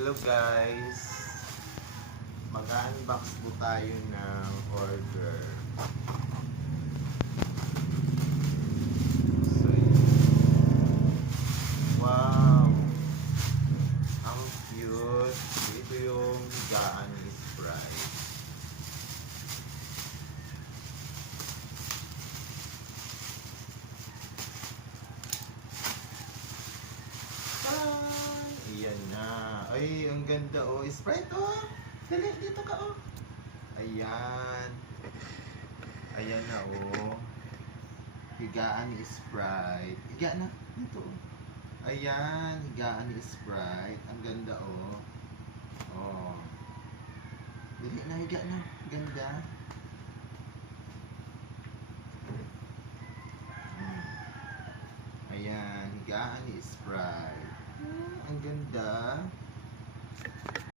Hello guys, mag-unbox po tayo ng order. So, wow, ang cute. Ito yung higaan ni Sprite. Ayan na. Ay, ang ganda oh. Sprite oh. Dali, dito ka oh. Ayan. Ayan na oh. Higaan ni Sprite. Higa na. Dito oh. Ayan. Higaan ni Sprite. Ang ganda oh. Oh. Dali na, higa na. Ganda. Ayan. Higaan ni Sprite. Ang ganda.